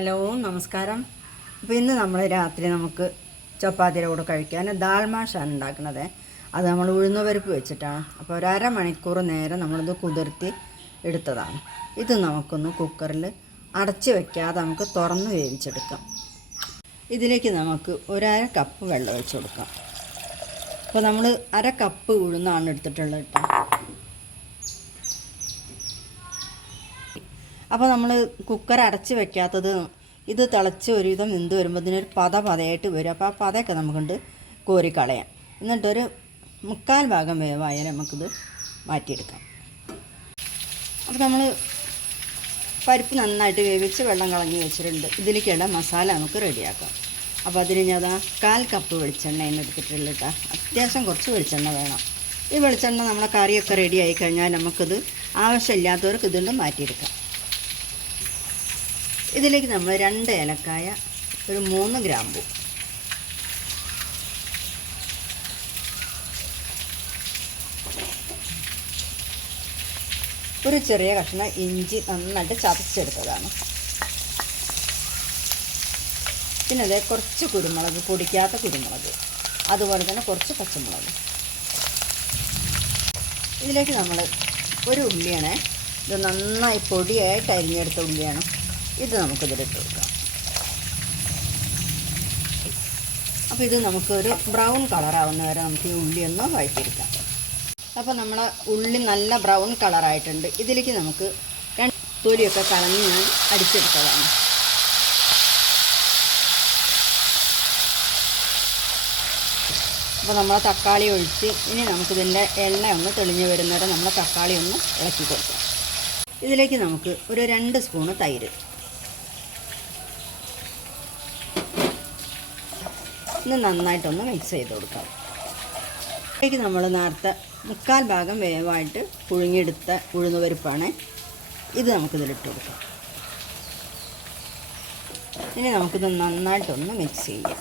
Hello നമസ്കാരം. അപ്പോൾ ഇന്ന് നമ്മൾ രാത്രി നമുക്ക് ചപ്പാത്തിയുടെ കൂടെ കഴിക്കാൻ ദാൽ മാഷാണ് ഉണ്ടാക്കുന്നത്. അത് നമ്മൾ ഉഴുന്ന ഉഴുന്നുപരിപ്പ് വെച്ചിട്ടാണ്. അപ്പോൾ ഒരു അരമണിക്കൂർ നേരം നമ്മളിത് കുതിർത്തി എടുത്തതാണ്. ഇത് നമുക്കൊന്ന് കുക്കറിൽ അടച്ച് വെക്കാതെ നമുക്ക് തുറന്ന് വേവിച്ചെടുക്കാം. ഇതിലേക്ക് നമുക്ക് ഒരര കപ്പ് വെള്ളം ഒഴിച്ച് കൊടുക്കാം. അപ്പോൾ നമ്മൾ അര കപ്പ് ഉഴുന്നാണ് എടുത്തിട്ടുള്ളത് കേട്ടോ. അപ്പോൾ നമ്മൾ കുക്കർ അടച്ച് വെക്കാത്തത് ഇത് തിളച്ച് ഒരുവിധം വെന്ത് വരുമ്പോൾ ഇതിനൊരു പത പതയായിട്ട് വരും. അപ്പോൾ ആ പതയൊക്കെ നമുക്കുണ്ട് കോരിക്കളയാം. എന്നിട്ടൊരു മുക്കാൽ ഭാഗം വേവായാൽ നമുക്കിത് മാറ്റിയെടുക്കാം. അപ്പോൾ നമ്മൾ പരിപ്പ് നന്നായിട്ട് വേവിച്ച് വെള്ളം കളഞ്ഞ് വെച്ചിട്ടുണ്ട്. ഇതിലേക്കുള്ള മസാല നമുക്ക് റെഡിയാക്കാം. അപ്പോൾ അതിന് ഞാൻ അതാ കാൽ കപ്പ് വെളിച്ചെണ്ണയാണ് എടുത്തിട്ടുള്ളത് കേട്ടോ അത്യാവശ്യം കുറച്ച് വെളിച്ചെണ്ണ വേണം. ഈ വെളിച്ചെണ്ണ നമ്മുടെ കറിയൊക്കെ റെഡി ആയി കഴിഞ്ഞാൽ നമുക്കിത് ആവശ്യമില്ലാത്തവർക്ക് ഇതുകൊണ്ട് മാറ്റിയെടുക്കാം. ഇതിലേക്ക് നമ്മൾ രണ്ട് ഏലക്കായ ഒരു മൂന്ന് ഗ്രാമ്പു. ഒരു ചെറിയ കഷ്ണം ഇഞ്ചി നന്നായിട്ട് ചതച്ചെടുത്തതാണ്. പിന്നെ അതേ കുറച്ച് കുരുമുളക് പൊടിക്കാത്ത കുരുമുളക് അതുപോലെ തന്നെ കുറച്ച് പച്ചമുളക്. ഇതിലേക്ക് നമ്മൾ ഒരു ഉള്ളിയാണ് ഇത് നന്നായി പൊടിയായിട്ട് അരിഞ്ഞെടുത്ത ഉള്ളിയാണ്. ഇത് നമുക്കിതിലിട്ട് കൊടുക്കാം. അപ്പോൾ ഇത് നമുക്കൊരു ബ്രൗൺ കളറാവുന്ന വരെ നമുക്ക് ഈ ഉള്ളി ഒന്ന് വഴറ്റിയെടുക്കാം. അപ്പോൾ നമ്മളെ ഉള്ളി നല്ല ബ്രൗൺ കളറായിട്ടുണ്ട് ഇതിലേക്ക് നമുക്ക് തൊലിയൊക്കെ കളഞ്ഞ് ഞാൻ അടിച്ചെടുത്തതാണ്. അപ്പോൾ നമ്മൾ തക്കാളി ഒഴിച്ച് ഇനി നമുക്കിതിന്റെ എണ്ണ ഒന്ന് തെളിഞ്ഞു വരുന്നവരെ നമ്മൾ തക്കാളി ഒന്ന് ഇളക്കി കൊടുക്കാം. ഇതിലേക്ക് നമുക്ക് ഒരു രണ്ട് സ്പൂണ് തൈര് ഇത് നന്നായിട്ടൊന്ന് മിക്സ് ചെയ്ത് കൊടുക്കാം. ഇതിലേക്ക് നമ്മൾ നേരത്തെ മുക്കാൽ ഭാഗം വേവായിട്ട് പുഴുങ്ങിയെടുത്ത ഉഴുന്നുപരിപ്പാണ് ഇത് നമുക്കിതിലിട്ട് കൊടുക്കാം. ഇനി നമുക്കിത് നന്നായിട്ടൊന്ന് മിക്സ് ചെയ്യാം.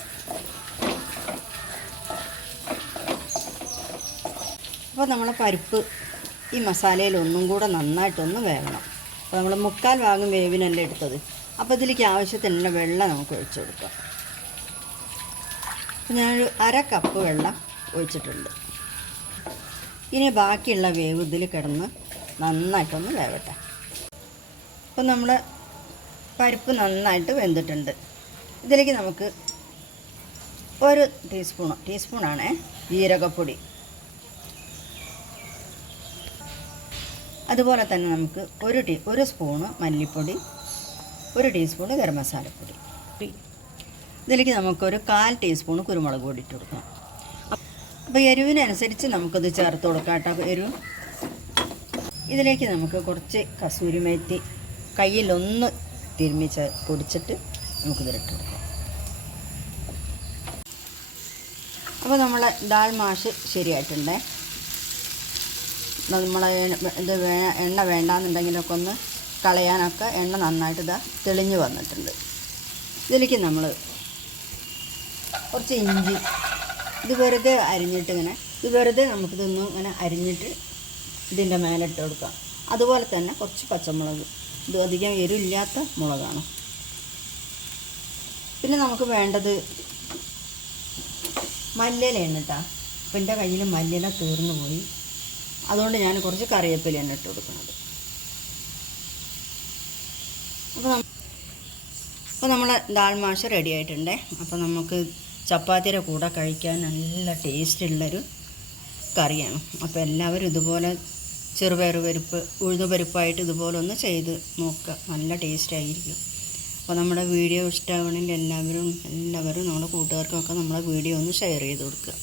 അപ്പോൾ നമ്മളെ പരിപ്പ് ഈ മസാലയിൽ ഒന്നും കൂടെ നന്നായിട്ടൊന്ന് വേവണം. അപ്പോൾ നമ്മൾ മുക്കാൽ ഭാഗം വേവിനല്ലേ എടുത്തത്? അപ്പോൾ ഇതിലേക്ക് ആവശ്യത്തിനുള്ള വെള്ളം നമുക്ക് ഒഴിച്ചു കൊടുക്കാം. ഞാനൊരു അര കപ്പ് വെള്ളം ഒഴിച്ചിട്ടുണ്ട്. ഇനി ബാക്കിയുള്ള വേവ് ഇതിൽ കിടന്ന് നന്നായിട്ടൊന്ന് വേവട്ടെ. അപ്പോൾ നമ്മൾ പരിപ്പ് നന്നായിട്ട് വെന്തിട്ടുണ്ട്. ഇതിലേക്ക് നമുക്ക് ഒരു ടീസ്പൂൺ ടീസ്പൂണാണേ ജീരകപ്പൊടി. അതുപോലെ തന്നെ നമുക്ക് ഒരു ടീ ഒരു സ്പൂണ് മല്ലിപ്പൊടി ഒരു ടീസ്പൂണ് ഗരം മസാലപ്പൊടി. ഇതിലേക്ക് നമുക്കൊരു കാൽ ടീസ്പൂൺ കുരുമുളക് പൊടി ഇട്ട് കൊടുക്കാം. അപ്പോൾ എരിവിനനുസരിച്ച് നമുക്കത് ചേർത്ത് കൊടുക്കാം കേട്ടോ എരിവ്. ഇതിലേക്ക് നമുക്ക് കുറച്ച് കസൂരി മേത്തി കയ്യിലൊന്ന് തിരുമിച്ച് പൊടിച്ചിട്ട് നമുക്കിതിലിട്ട് കൊടുക്കാം. അപ്പോൾ നമ്മളെ ദാൽ മാഷ് ശരിയായിട്ടുണ്ടേ. നമ്മൾ ഇത് എണ്ണ വേണ്ടാന്നുണ്ടെങ്കിലൊക്കെ ഒന്ന് കളയാനൊക്കെ എണ്ണ നന്നായിട്ട് ഇതാ തെളിഞ്ഞു വന്നിട്ടുണ്ട്. ഇതിലേക്ക് നമ്മൾ കുറച്ച് ഇഞ്ചി. ഇത് വെറുതെ അരിഞ്ഞിട്ട് ഇങ്ങനെ ഇത് വെറുതെ നമുക്കിതൊന്ന് ഇങ്ങനെ അരിഞ്ഞിട്ട് ഇതിന്റെ മേലെ ഇട്ട് കൊടുക്കാം. അതുപോലെ തന്നെ കുറച്ച് പച്ചമുളക്. ഇത് അധികം എരിവില്ലാത്ത മുളകാണ്. പിന്നെ നമുക്ക് വേണ്ടത് മല്ലിയിലയാണ് കേട്ടോ അപ്പം എന്റെ കയ്യിൽ മല്ലിയില തീർന്നു പോയി. അതുകൊണ്ട് ഞാൻ കുറച്ച് കറിവേപ്പിലയാണ് ഇട്ട് കൊടുക്കുന്നത്. അപ്പോൾ അപ്പോൾ നമ്മളെ ദാൽ മാഷ റെഡി ആയിട്ടുണ്ടേ. അപ്പോൾ നമുക്ക് ചപ്പാത്തിയുടെ കൂടെ കഴിക്കാൻ നല്ല ടേസ്റ്റുള്ളൊരു കറിയാണ്. അപ്പോൾ എല്ലാവരും ഇതുപോലെ ചെറുപയർ പരിപ്പ് ഉഴുതുപരിപ്പായിട്ട് ഇതുപോലെ ഒന്ന് ചെയ്ത് നോക്കുക. നല്ല ടേസ്റ്റ് ആയിരിക്കും അപ്പോൾ നമ്മുടെ വീഡിയോ ഇഷ്ടമാവണമെങ്കിൽ എല്ലാവരും എല്ലാവരും നമ്മുടെ കൂട്ടുകാർക്കൊക്കെ നമ്മളെ വീഡിയോ ഒന്ന് ഷെയർ ചെയ്ത് കൊടുക്കുക.